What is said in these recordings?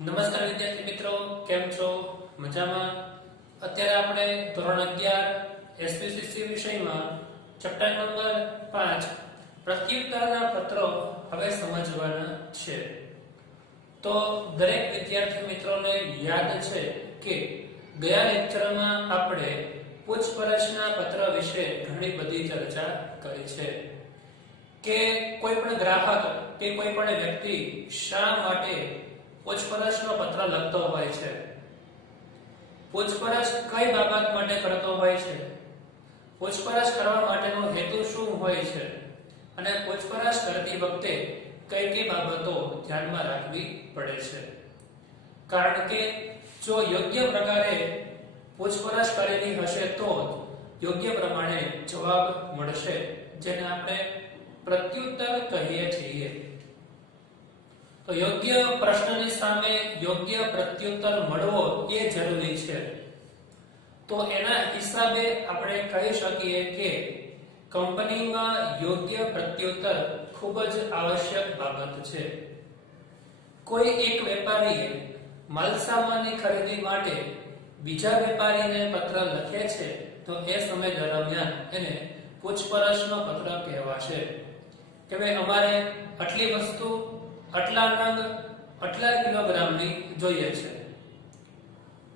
નમસ્કાર વિદ્યાર્થી મિત્રો, કેમ છો? મજામાં? અત્યારે આપણે ધોરણ 11 એસપીસીસી વિષયમાં ચેપ્ટર નંબર 5 પ્રત્યુત્તરના પત્રો હવે સમજવાના છે. તો દરેક વિદ્યાર્થી મિત્રોને યાદ છે કે ગયા લેક્ચરમાં આપણે પૂછપરછના પત્ર વિશે ઘણી બધી ચર્ચા કરી છે કે કોઈ પણ ગ્રાહક કે કોઈ પણ વ્યક્તિ શા માટે પૂછપરછનો પત્ર લખતો હોય છે, પૂછપરછ કઈ બાબત માટે કરતો હોય છે, પૂછપરછ કરવા માટેનો હેતુ શું હોય છે અને પૂછપરછ કરતી વખતે કઈ કઈ બાબતો ધ્યાનમાં રાખવી પડે છે. કારણ કે જો યોગ્ય પ્રકારે પૂછપરછ કરેલી હશે તો યોગ્ય પ્રમાણે જવાબ મળશે, જેને આપણે પ્રત્યુત્તર કહીએ છીએ. તો યોગ્ય પ્રશ્નની સામે યોગ્ય પ્રત્યુત્તર મળવો એ જરૂરી છે. તો એના હિસાબે આપણે કહી શકીએ કે કંપનીમાં યોગ્ય પ્રત્યુત્તર ખૂબ જ આવશ્યક બાબત છે. કોઈ એક વેપારીએ માલસામાનની ખરીદી માટે બીજા વેપારીને પત્ર લખે છે તો એ સમય દરમિયાન એને પૂછપરછનો પત્ર કહેવાશે કે ભાઈ અમારે આટલી વસ્તુ આટલા નંગ આટલા કિલોગ્રામની જોઈએ છે.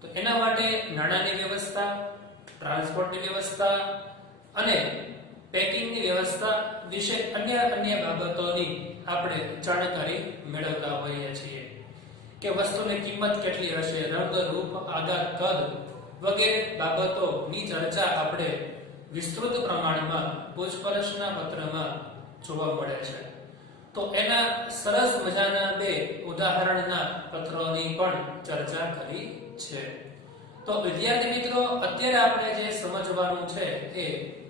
તો એના માટે નાણાંની વ્યવસ્થા, ટ્રાન્સપોર્ટની વ્યવસ્થા અને પેકિંગની વ્યવસ્થા વિશે અન્ય બાબતોની આપણે જાણકારી મેળવતા હોઈએ છીએ કે વસ્તુની કિંમત કેટલી હશે, રંગ, રૂપ, આકાર, કદ વગેરે બાબતોની ચર્ચા આપણે વિસ્તૃત પ્રમાણમાં પૂછપરછના પત્રમાં જોવા મળે છે. તો એના સરસ મજાના બે ઉદાહરણના પત્રોની પણ ચર્ચા કરી છે. તો વિદ્યાર્થી મિત્રો, અત્યારે આપણે જે સમજવાનું છે એ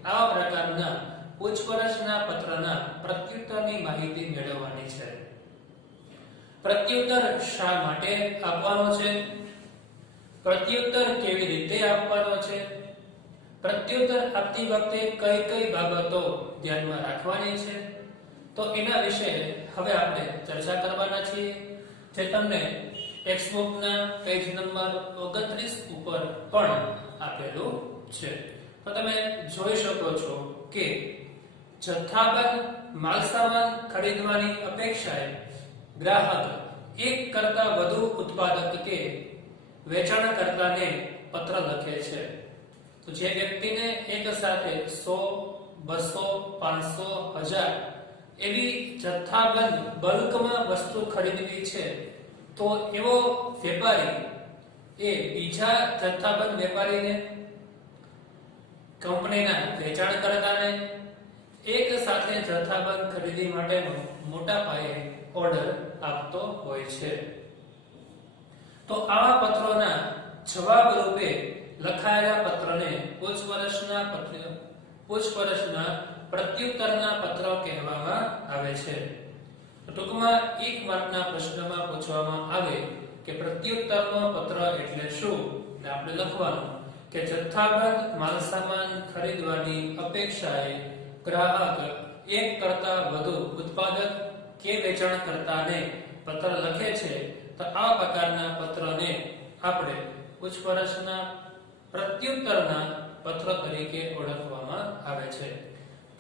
આવા પ્રકારના પૂછપરછના પત્રના પ્રત્યુત્તરની માહિતી મેળવવાની છે. પ્રત્યુત્તર શા માટે આપવાનો છે, પ્રત્યુત્તર કેવી રીતે આપવાનો છે, પ્રત્યુત્તર આપતી વખતે કઈ કઈ બાબતો ધ્યાનમાં રાખવાની છે, તો એના વિશે હવે આપણે ચર્ચા કરવાના છીએ, જે તમને ટેક્સ્ટબુકના પેજ નંબર 29 ઉપર પણ આપેલું છે. તો તમે જોઈ શકો છો કે જથ્થાબંધ માલસામાન ખરીદવાની અપેક્ષાએ ગ્રાહક એક કરતા વધુ ઉત્પાદક કે વેચાણકર્તાને પત્ર લખે છે. તો જે વ્યક્તિને એક સાથે 100, 200, 500, 1000 એવી જથ્થાબંધ બલ્કમાં વસ્તુ ખરીદવી છે, તો એવો વેપારી એ બીજા જથ્થાબંધ વેપારીને, કંપનીના વેચાણકર્તાને એક સાથે જથ્થાબંધ ખરીદી માટેનો મોટા પાયે ઓર્ડર આપતો હોય છે. તો આવા પત્રોના જવાબ રૂપે લખાયેલા પત્રને પૂછપરછના પ્રત્યુત્તરના પત્ર કહેવામાં આવે છે. ટૂંકમાં 1 માર્કના પ્રશ્નમાં પૂછવામાં આવે કે પ્રત્યુત્તરનો પત્ર એટલે શું, એટલે આપણે લખવાનું કે જથ્થાબંધ માલસામાન ખરીદવાની અપેક્ષાએ ગ્રાહક એક કરતા વધુ ઉત્પાદક કે વેચાણકર્તાને પત્ર લખે છે, તો આ પ્રકારના પત્રને આપણે પૂછપરછના પ્રત્યુત્તરના પત્ર તરીકે ઓળખવામાં આવે છે.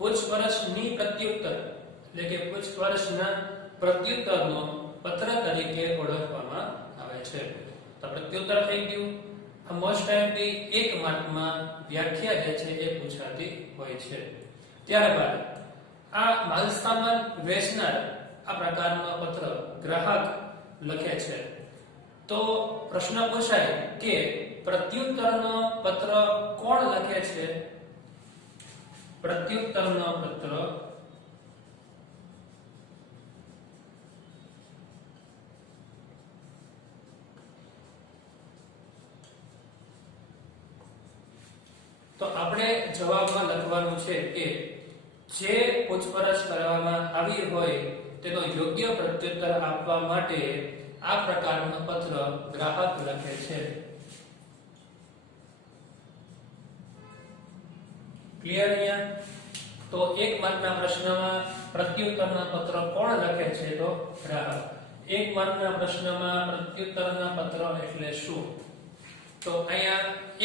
પૂછપરછની પ્રત્યુત્તર એટલે કે પૂછપરછના પ્રત્યુત્તરનો પત્ર તરીકે ઓળખવામાં આવે છે. તો પ્રત્યુત્તર થઈ ગયું. આ મોસ્ટ ટાઈમલી 1 માર્કમાં વ્યાખ્યા જે છે એ પૂછાતી હોય છે. ત્યારબાદ આ માલસામાન વેચનાર આ પ્રકારનો પત્ર ગ્રાહક લખે છે, તો પ્રશ્ન પૂછાય કે પ્રત્યુત્તરનો પત્ર કોણ લખે છે? પ્રત્યુત્તરનો પત્ર તો આપણે જવાબમાં લખવાનું છે કે જે પૂછપરછ કરવામાં આવી હોય તેનો યોગ્ય પ્રત્યુત્તર આપવા માટે આ પ્રકારનો પત્ર ગ્રાહક લખે છે. ક્લિયર અહીંયા? તો 1 માર્કના પ્રશ્નમાં પ્રત્યુત્તરના પત્ર કોણ લખે છે? તો ગ્રાહક. એક માર્કના પ્રશ્નમાં પ્રત્યુત્તરના પત્ર એટલે શું? તો અહીંયા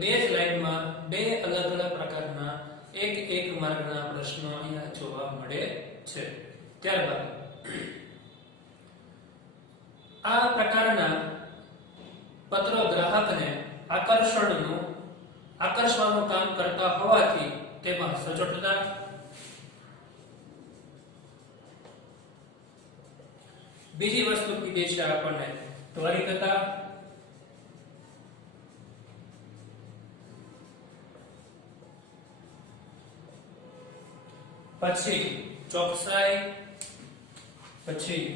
બે જ લાઈનમાં બે અલગ અલગ પ્રકારના એક માર્કના પ્રશ્નો અહીંયા જોવા મળે છે. ત્યારબાદ આ પ્રકારના પત્રો ગ્રાહકને આકર્ષવાનું કામ કરતા હોવાથી તેમાં સચોટતા, બીજી વસ્તુ કીધી છે આપણને ત્વરિતતા, પછી ચોકસાઈ, પછી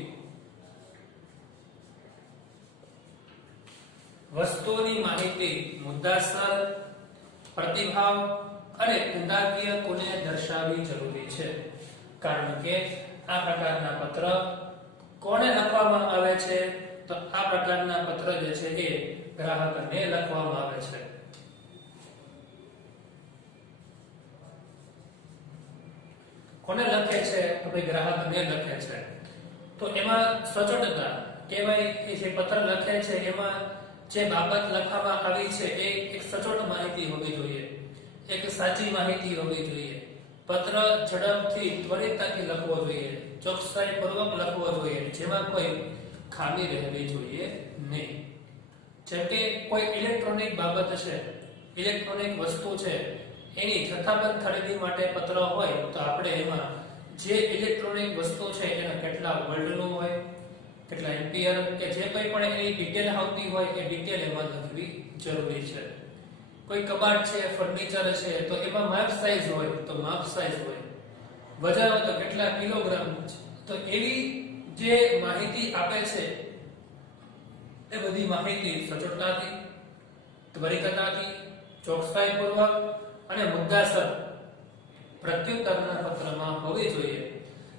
વસ્તુની માહિતી મુદ્દાસર, પ્રતિભાવ અને ધંધાકીય કોને દર્શાવવી જરૂરી છે. કારણ કે આ પ્રકારના પત્ર કોને લખવામાં આવે છે? તો આ પ્રકારના પત્ર જે છે એ ગ્રાહકને લખવામાં આવે છે. કોને લખે છે? તો ભાઈ ગ્રાહકને લખે છે. તો એમાં સચોટતા કહેવાય કે જે પત્ર લખે છે એમાં જે બાબત લખવામાં આવી છે એ એક સચોટ માહિતી હોવી જોઈએ, એક સાચી માહિતી હોવી જોઈએ. પત્ર ઝડપથી ત્વરિતતાથી લખવો જોઈએ, ચોકસાઈપૂર્વક લખવો જોઈએ, જેમાં કોઈ ખામી રહેવી જોઈએ નહીં. જેમ કે કોઈ ઇલેક્ટ્રોનિક બાબત છે, ઇલેક્ટ્રોનિક વસ્તુ છે, એની જથ્થાબંધ ખરીદી માટે પત્ર હોય તો આપણે એમાં જે ઇલેક્ટ્રોનિક વસ્તુ છે એના કેટલા વોલ્ટનું હોય, કેટલા એમ્પિયર કે જે કંઈ પણ એની ડિટેલ આવતી હોય એ ડિટેલ એમાં લખવી જરૂરી છે. કોઈ કબાટ છે, ફર્નિચર છે તો એમાં માપ સાઈઝ હોય તો માપ સાઈઝ હોય, વજન હોય તો કેટલા કિલોગ્રામ છે. તો એવી જે માહિતી આપે છે એ બધી માહિતી સચોટતાથી, ત્વરિતતાથી, ચોકસાઈપૂર્વક અને મુદ્દાસર પ્રત્યુત્તરના પત્રમાં હોવી જોઈએ,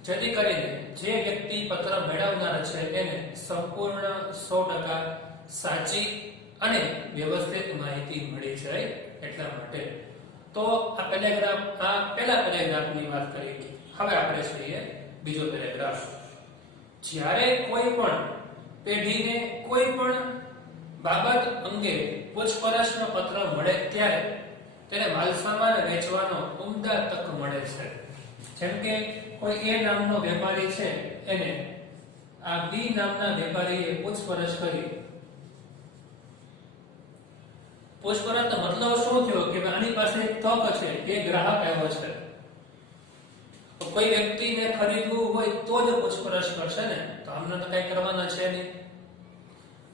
જેથી કરીને જે વ્યક્તિ પત્ર મેળવનાર છે એને સંપૂર્ણ 100% સાચી અને વ્યવસ્થિત માહિતી મળી જાય એટલા માટે. તો આ પહેલા પેરેગ્રાફની વાત કરી. હવે આપણે જોઈએ બીજો પેરેગ્રાફ. જ્યારે કોઈ પણ પેઢીને કોઈ પણ બાબત અંગે પૂછપરછનો પત્ર મળે ત્યારે તેને માલસામાન વેચવાનો ઉમદા તક મળે છે. જેમ કે કોઈ એ નામનો વેપારી છે, એને આ બી નામના વેપારીએ પૂછપરછ કરી. પૂછપરછનો મતલબ શું થયો કે આની પાસે એક તક છે, એ ગ્રાહક આવ્યો છે. તો કોઈ વ્યક્તિને ખરીદવું હોય તો જ પૂછપરછ કરશે ને, તો આમને તો કઈ કરવાના છે નહીં.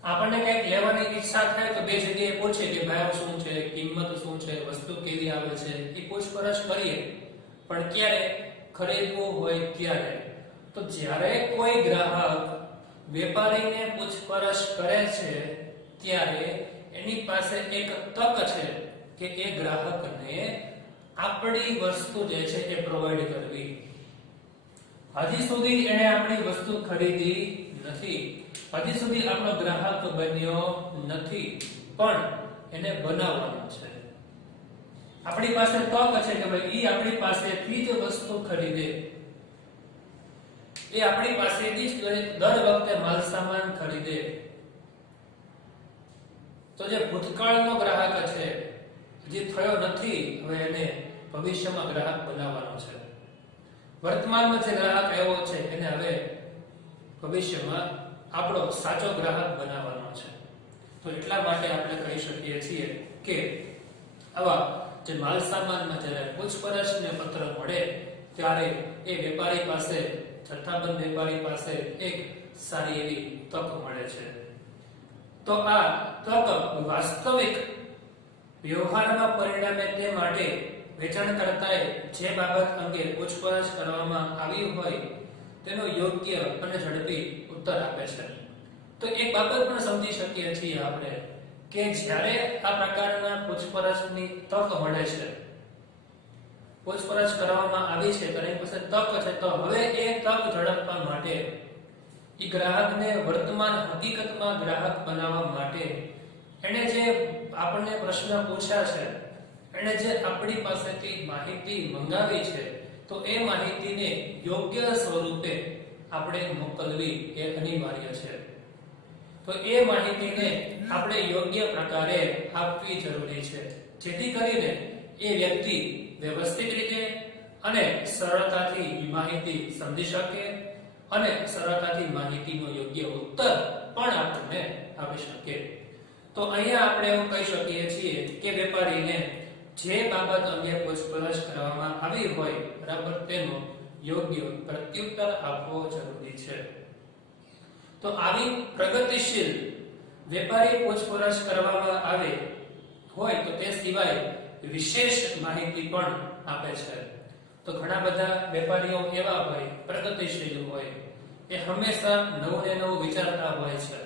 આપણને કંઈક લેવાની ઈચ્છા થાય તો બે જગ્યાએ પૂછે કે ભાવ શું છે, કિંમત શું છે, વસ્તુ કેવી આવે છે, એ પૂછપરછ કરીએ. પણ ક્યારે? ખરીદવું હોય ત્યારે. તો જ્યારે કોઈ ગ્રાહક વેપારીને પૂછપરછ કરે છે ત્યારે એની પાસે એક તક છે કે એ ગ્રાહકને આપણી વસ્તુ જે છે એ પ્રોવાઈડ કરવી. હજી સુધી એને આપણી વસ્તુ ખરીદી નથી, હજી સુધી આપણો ગ્રાહક બન્યો નથી, પણ એને બનાવવાનો છે. આપણી પાસે તક છે કે ભાઈ ઈ આપણી પાસેથી જ વસ્તુ ખરીદે, એ આપણી પાસેથી જ દર વખતે માલ સામાન ખરીદે. તો જે ભૂતકાળનો ગ્રાહક છે, હજી થયો નથી, હવે એને ભવિષ્યમાં ગ્રાહક બનાવવાનો છે. વર્તમાનમાં જે ગ્રાહક આવ્યો છે એને હવે ભવિષ્યમાં આપણો સાચો ગ્રાહક બનાવવાનો છે. તો એટલા માટે આપણે કહી શકીએ છીએ કે આવા જે માલ સામાનમાં જ્યારે પૂછપરછને પત્ર મળે ત્યારે એ વેપારી પાસે, જથ્થાબંધ વેપારી પાસે એક સારી એવી તક મળે છે. તો આ તક વાસ્તવિક વ્યવહારમાં પરિણામે તે માટે વેચાણકર્તાએ જે બાબત અંગે પૂછપરછ કરવામાં આવી હોય તેનો યોગ્ય અને ઝડપી ઉત્તર આપે છે. તો એક બાબત પણ સમજી શકીએ છીએ આપણે કે જ્યારે આ પ્રકારના પૂછપરછની તક મળે છે, પૂછપરછ કરવામાં આવી છે તો એની પાસે તક છે, તો હવે એ તક ઝડપવા માટે એ ગ્રાહકને વર્તમાન હકીકતમાં ગ્રાહક બનાવવા માટે એને જે આપણને પ્રશ્ન પૂછ્યા છે, એને જે આપણી પાસેથી માહિતી મંગાવી છે, તો એ માહિતીને યોગ્ય સ્વરૂપે આપણે મોકલવી એ અનિવાર્ય છે. તો એ માહિતીને આપણે યોગ્ય પ્રકારે આપવી જરૂરી છે, જેથી કરીને એ વ્યક્તિ વ્યવસ્થિત રીતે અને સરળતાથી માહિતી સમજી શકે અને સરળતાથી માહિતીનો યોગ્ય ઉત્તર પણ આપણને આપી શકે. તો અહીંયા આપણે એવું કહી શકીએ છીએ કે વેપારીને જે બાબત અંગે પૂછપરછ કરવામાં આવી હોય, બરાબર, તેનો યોગ્ય પ્રત્યુત્તર આપવો જરૂરી છે. તો આવી પ્રગતિશીલ વેપારી પૂછપરછ કરવામાં આવે હોય તો તે સિવાય વિશેષ માહિતી પણ આપે છે. તો ઘણા બધા વેપારીઓ એવા હોય, પ્રગતિશીલ હોય, એ હંમેશા નવું ને નવું વિચારતા હોય છે,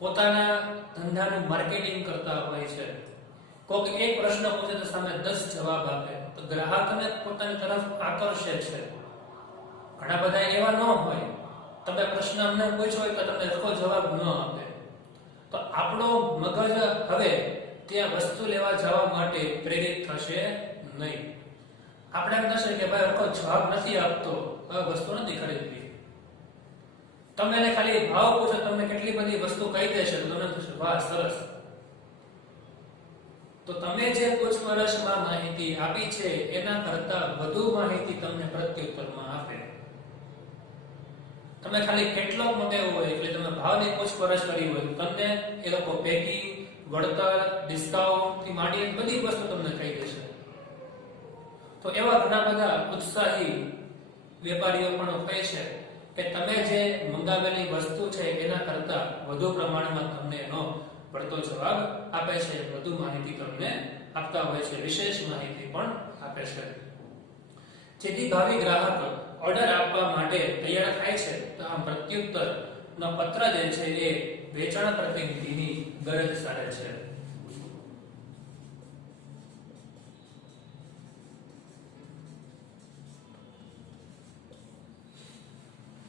પોતાના ધંધાનું માર્કેટિંગ કરતા હોય છે. કોઈક એક પ્રશ્ન પૂછે તો સામે 10 જવાબ આપે, તો ગ્રાહકને પોતાની તરફ આકર્ષે છે. ઘણા બધા એવા ન હોય, તમે પ્રશ્ન અમને પૂછ્યો હોય તો તમને સરખો જવાબ ન આપે, તો આપણો મગજ હવે ત્યાં વસ્તુ લેવા જવા માટે પ્રેરિત થશે નહીં. આપણે એમ થશે કે ભાઈ સરખો જવાબ નથી આપતો, હવે વસ્તુ નથી ખરીદવી. તમે એને ખાલી ભાવ પૂછો, તમને કેટલી બધી વસ્તુ કહી દેશે, તો તમને થશે વાહ સરસ. તો તમે જે પૂછપરછમાં માહિતી આપી છે એના કરતા વધુ માહિતી તમને પ્રત્યુત્તરમાં આપે. તમે ખાલી કેટલોક મંગાવ્યો હોય એટલે તમે ભાવની પૂછપરછ કરી હોય, તમને એ લોકો પેકિંગ, વળતર, ડિસ્કાઉન્ટ થી માંડી બધી વસ્તુ તમને કહી દેશે. તો એવા ઘણા બધા ઉત્સાહી વેપારીઓ પણ હોય છે કે તમે જે મંગાવેલી વસ્તુ છે એના કરતા વધુ પ્રમાણમાં તમને એનો પડતો જવાબ આપે છે, વધુ માહિતી તમને આપતા હોય છે, વિશેષ માહિતી પણ આપે છે. જેથી ભાવિ ગ્રાહક ઓર્ડર આપવા માટે તૈયાર થાય છે, તો આ પ્રત્યુત્તર નો પત્ર જે છે એ વેચાણ પ્રતિનિધિની ગરજ સારે છે.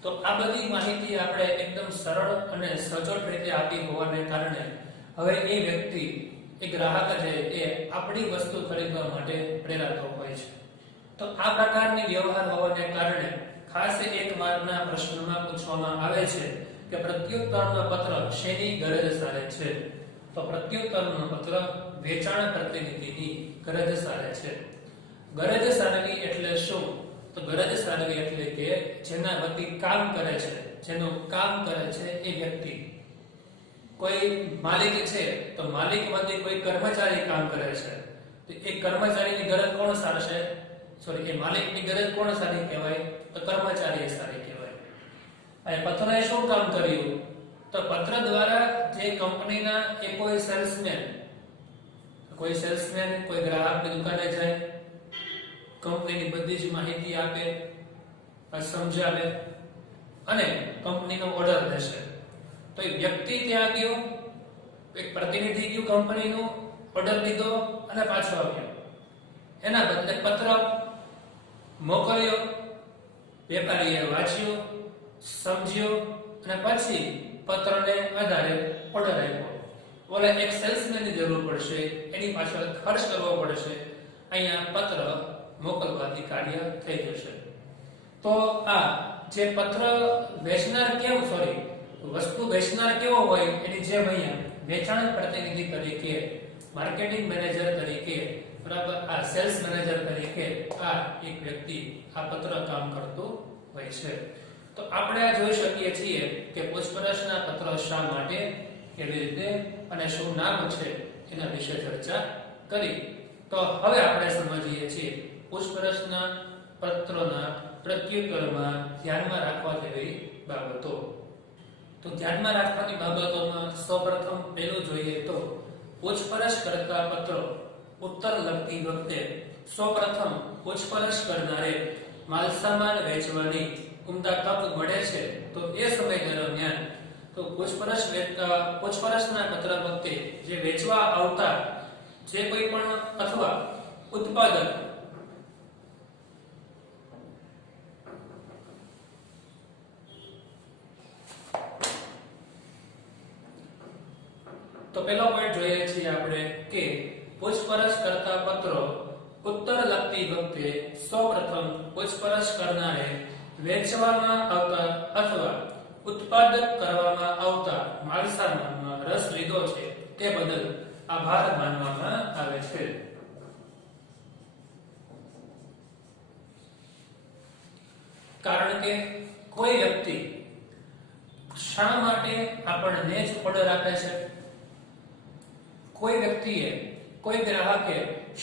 તો આ બધી માહિતી આપણે એકદમ સરળ અને સચોટ રીતે આપી હોવાને કારણે હવે એ વ્યક્તિ, એ ગ્રાહક છે, એ આપણી વસ્તુ ખરીદવા માટે પ્રેરાતો હોય છે. તો આ પ્રકારની વ્યવહાર હોવાને કારણે ખાસ એક માર્કના પ્રશ્નમાં પૂછવામાં આવે છે કે પ્રત્યુત્તરનો પત્ર શેની ગરજ સારે છે? તો પ્રત્યુત્તરનો પત્ર વેચાણ પ્રતિનિધિની ગરજ સારે છે. ગરજ સારવી એટલે શું? તો ગરજ સારવી એટલે કે જેના વતી કામ કરે છે, જેનું કામ કરે છે એ વ્યક્તિ. કોઈ માલિક છે તો માલિક વતી કોઈ કર્મચારી કામ કરે છે, તો એ કર્મચારીની ગરજ કોણ સારશે? સોરી, એ માલિકની ગરજ કોણ સારી કહેવાય? તો કર્મચારી સારી કહેવાય. અને પત્રએ શું કામ કર્યું? તો પત્ર દ્વારા જે કંપનીના એ કોઈ સેલ્સમેન કોઈ ગ્રાહકની દુકાને જાય, કંપનીની બધી જ માહિતી આપે, સમજાવે અને કંપનીનો ઓર્ડર લેશે. તો એ વ્યક્તિ ત્યાં ગયો, એક પ્રતિનિધિ ગયો, કંપનીનો ઓર્ડર લીધો અને પાછો આવ્યો. એના બદલે પત્ર મોકલ્યો, વેપારીએ વાંચ્યો, સમજ્યો અને પછી પત્રને આધારે ઓર્ડર આપ્યો. ઓલે એક સેલ્સમેનની જરૂર પડશે, એની પાછળ ખર્ચ કરવો પડશે, અહીંયા પત્ર મોકલવાથી કાર્ય થઈ જશે. તો આ જે પત્ર વેચનાર વસ્તુ વેચનાર કેવો હોય, એની જેમ અહીંયા વેચાણ પ્રતિનિધિ તરીકે, માર્કેટિંગ મેનેજર તરીકે, બરાબર, આ સેલ્સ મેનેજર તરીકે આ એક વ્યક્તિ આ પત્ર કામ કરતું હોય છે. તો આપણે આ જોઈ શકીએ છીએ કે પૂછપરછના પત્ર શા માટે, કેવી રીતે અને શું નામ છે એના વિશે ચર્ચા કરી. તો હવે આપણે સમજીએ છીએ પૂછપરછના પત્રોના પ્રત્યુત્તરમાં ધ્યાનમાં રાખવા જેવી બાબતો. તો ધ્યાનમાં રાખવાની બાબતોમાં સૌપ્રથમ પહેલું જોઈએ તો પૂછપરછ કરતા પત્રો ઉત્તર લખતી વખતે સૌપ્રથમ પૂછપરછ કરનારે માલસામાન વેચવાની ઉમદા તક મળે છે. તો એ સમય દરમિયાન તો પૂછપરછના પત્ર વખતે જે વેચવા આવતા જે કોઈ પણ અથવા ઉત્પાદક તો પહેલો પોઈન્ટ જોઈએ છીએ આપણે કે પૂછપરછ કરતા પત્રો ઉત્તર લખતી વખતે સૌપ્રથમ પૂછપરછ કરનારે વેચવામાં આવતા અથવા ઉત્પાદક કરવામાં આવતા માલસામાનમાં રસ લીધો છે તે બદલ આભાર માનવામાં આવે છે. કારણ કે કોઈ વ્યક્તિ શા માટે આપણને જ ઓર્ડર આપે છે, કોઈ વ્યક્તિએ, કોઈ ગ્રાહકે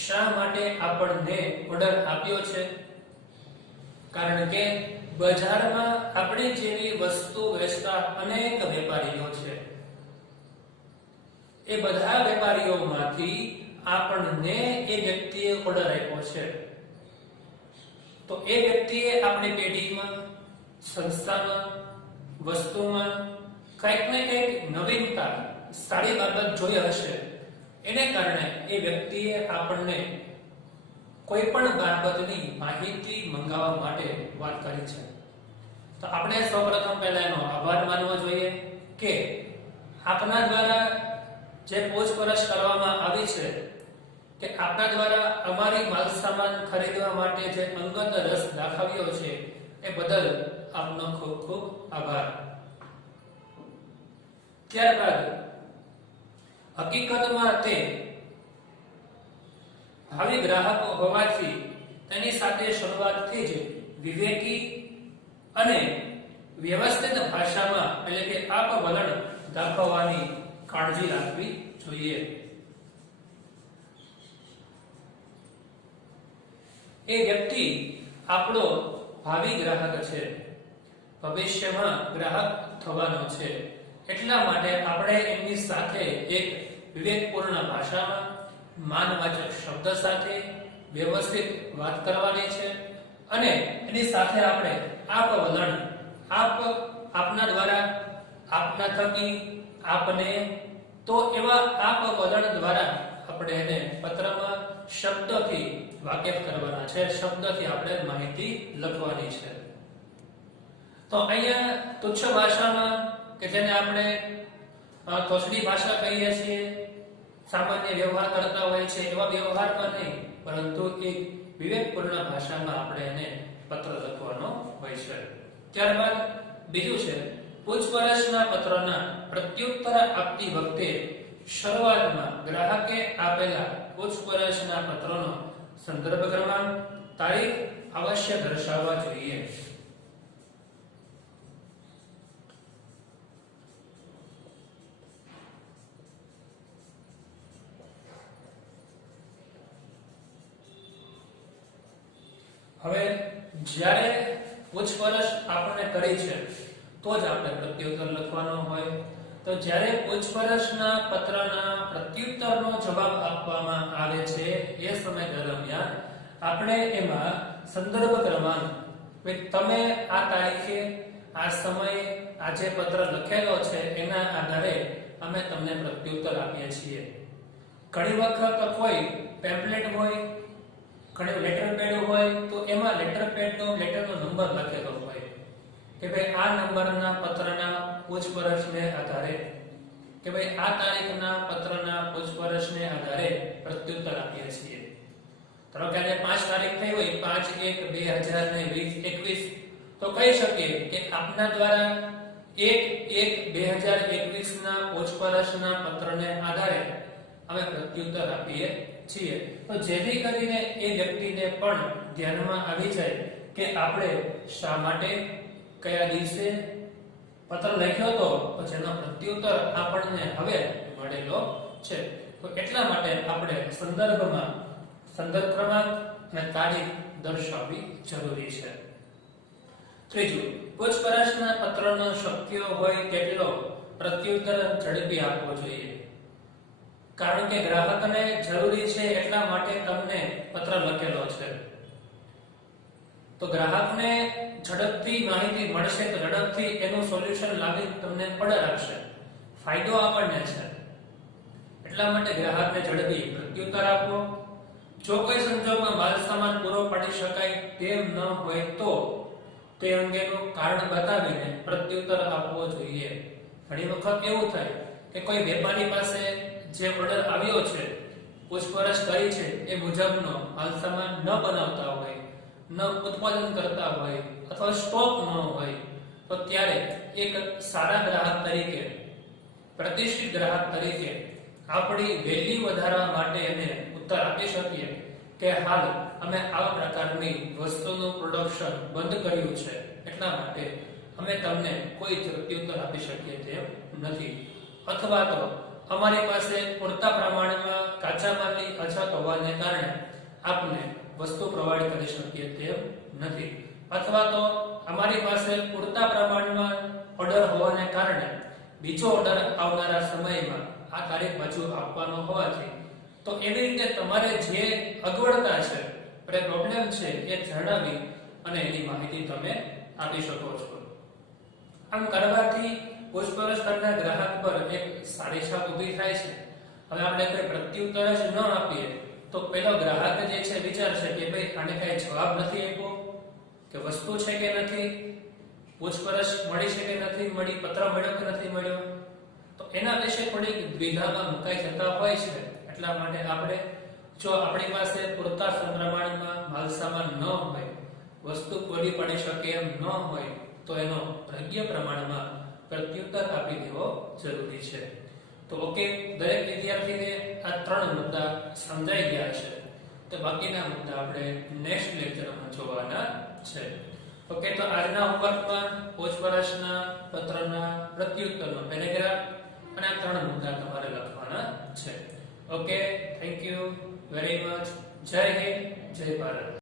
શા માટે આપણને ઓર્ડર આપ્યો છે? કારણ કે બજારમાં આપણી જેવી વસ્તુ વેચતા અનેક વેપારીઓ છે. એ બધા વેપારીઓમાંથી આપણને એ વ્યક્તિએ ઓર્ડર આપ્યો છે. તો એ વ્યક્તિએ આપણી પેઢીમાં, સંસ્થામાં, વસ્તુમાં કંઈક ને કંઈક નવીનતા, સારી બાબત જોઈ હશે. એને કારણે એ વ્યક્તિએ આપણને કોઈ પણ બાબતની માહિતી મંગાવવા માટે વાત કરી છે. તો આપણે સૌપ્રથમ પહેલા એનો આભાર માનવો જોઈએ કે આપના દ્વારા જે પૂછપરછ કરવામાં આવી છે, કે આપના દ્વારા અમારી માલ સામાન ખરીદવા માટે જે અંગત રસ દાખવ્યો છે એ બદલ આપનો ખૂબ ખૂબ આભાર. ત્યારબાદ હકીકતમાં તે ભાવિ ગ્રાહકો હોવાથી તેની સાથે શરૂઆતથી જ વિવેકી અને વ્યવસ્થિત ભાષામાં એટલે કે આપ વલણ દાખવવાની કાળજી રાખવી જોઈએ. એ વ્યક્તિ આપણો ભાવિ ગ્રાહક છે, ભવિષ્યમાં ગ્રાહક થવાનો છે. એટલા માટે આપણે એમની સાથે એક વિવેકપૂર્ણ ભાષામાં, માનવાચક શબ્દ સાથે વ્યવસ્થિત વાત કરવાની છે. અને એની સાથે આપણે આપ વલણ, આપના દ્વારા, આપના થકી, આપને, તો એવા આપ વલણ દ્વારા આપણે એને પત્રમાં શબ્દથી વાકેફ કરવાના છે, શબ્દથી આપણે માહિતી લખવાની છે. તો અહીંયા તુચ્છ ભાષામાં કે જેને આપણે તોછડી ભાષા કહીએ છીએ, સામાન્ય વ્યવહાર કરતા હોય છે એવા વ્યવહારમાં નહીં, પરંતુ એક વિવેકપૂર્ણ ભાષામાં આપણે એને પત્ર લખવાનો હોય છે. ત્યારબાદ બીજું છે, પૂછપરછના પત્રના પ્રત્યુત્તર આપતી વખતે શરૂઆતમાં ગ્રાહકે આપેલા પૂછપરછના પત્રનો સંદર્ભ ક્રમાંક, તારીખ અવશ્ય દર્શાવવા જોઈએ. હવે જ્યારે પૂછપરછ આપણને કરી છે તો જ આપણે પ્રત્યુત્તર લખવાનો હોય. તો જ્યારે પૂછપરછના પત્રના પ્રત્યુત્તરનો જવાબ આપવામાં આવે છે એ સમય દરમિયાન આપણે એમાં સંદર્ભ ક્રમાંક, તમે આ તારીખે, આ સમયે આ જે પત્ર લખેલો છે એના આધારે અમે તમને પ્રત્યુત્તર આપીએ છીએ. ઘણી વખત કોઈ પેમ્પલેટ હોય, ઘણી લેટર પેડ હોય, તો એમાં લેટરનો નંબર લખેલો હોય કે ભાઈ આ નંબરના પત્રના પૂછપરછને આધારે, કે ભાઈ આ તારીખના પત્રના પૂછપરછને આધારે પ્રત્યુત્તર આપીએ છીએ. ધારો કે આજે 5 તારીખ થઈ હોય, 5/1/2021, તો કહી શકીએ કે આપના દ્વારા 1/1/2021 ના પૂછપરછના પત્રને આધારે અમે પ્રત્યુત્તર આપીએ છીએ. તો જેથી કરીને એ વ્યક્તિને પણ ધ્યાનમાં આવી જાય કે આપણે શા માટે, કયા દિવસે પત્ર લખ્યો હતો, તો જેનો પ્રત્યુત્તર આપણને હવે મળેલો છે. તો એટલા માટે આપણે સંદર્ભમાં સંદર્ભ ક્રમાંક અને તારીખ દર્શાવવી જરૂરી છે. ત્રીજું, પૂછપરછના પત્રનો શક્ય હોય તેટલો પ્રત્યુત્તર ઝડપી આપવો જોઈએ. કારણ કે ગ્રાહકને જરૂરી છે એટલા માટે તમને પત્ર લખેલો છે. તો ગ્રાહકને ઝડપથી માહિતી મળશે તો ઝડપથી એનું સોલ્યુશન લાવી તમને ઓર્ડર આપશે, ફાયદો આપણને છે. એટલા માટે ગ્રાહકને ઝડપી પ્રત્યુત્તર આપવો. જો કોઈ સંજોગમાં માલ સામાન પૂરો પાડી શકાય તેમ ન હોય તો તે અંગેનું કારણ બતાવીને પ્રત્યુત્તર આપવો જોઈએ. ઘણી વખત એવું થાય કે કોઈ વેપારી પાસે જે ઓર્ડર આવ્યો છે, પૂછપરછ કરી છે એ મુજબનો માલ સામાન ન બનાવતા હોય, ન ઉત્પાદન કરતા હોય અથવા સ્ટોક ન હોય તો ત્યારે એક સારા ગ્રાહક તરીકે, પ્રતિષ્ઠિત ગ્રાહક તરીકે આપણી વેલ્યુ વધારવા માટે એને ઉત્તર આપી શકીએ કે હાલ અમે આવા પ્રકારની વસ્તુનું પ્રોડક્શન બંધ કર્યું છે, એટલા માટે અમે તમને કોઈ પ્રત્યુત્તર આપી શકીએ તેમ નથી, અથવા તો અમારી પાસે પૂરતા પ્રમાણમાં કાચા માલની અછત હોવાને કારણે આપને વસ્તુ પ્રોવાઈડ કરી શકીએ તેમ નથી, અથવા તો અમારી પાસે પૂરતા પ્રમાણમાં ઓર્ડર હોવાને કારણે બીજો ઓર્ડર આવનારા સમયમાં આ તારીખ બાજુ આપવાનો હોવાથી તો એવી રીતે તમારે જે અગવડતા છે, પ્રોબ્લેમ છે એ જણાવી અને એની માહિતી તમે આપી શકો છો. આમ કરવાથી પૂછપરછ કરનાર ગ્રાહક પર એક સારી છાપ ઊભી થાય છે. હવે આપણે કોઈ પ્રત્યુત્તર જ ન આપીએ તો પેલો ગ્રાહક જે છે વિચારશે કે ભાઈ આને કઈ જવાબ નથી આપ્યો, કે વસ્તુ છે કે નથી, પૂછપરછ મળી છે કે નથી મળી, પત્ર મળ્યો કે નથી મળ્યો, તો એના વિશે થોડીક દ્વિધામાં મુકાઈ જતા હોય છે. એટલા માટે આપણે જો આપણી પાસે પૂરતા પ્રમાણમાં માલસામાન ન હોય, વસ્તુ પૂરી પડી શકે એમ ન હોય તો એનો યોગ્ય પ્રમાણમાં પ્રત્યુત્તર આપી દેવો જરૂરી છે. તો ઓકે, દરેક વિદ્યાર્થીને આ 3 મુદ્દા સમજાઈ ગયા છે. તો બાકીના મુદ્દા આપણે નેક્સ્ટ લેક્ચરમાં જોવાના છે. ઓકે, તો આજના હોમવર્કમાં પૂછપરછના પત્રના પ્રત્યુત્તરનો પેરેગ્રાફ અને આ 3 મુદ્દા તમારે લખવાના છે. Okay, thank you very much. જય હિન્દ, જય ભારત.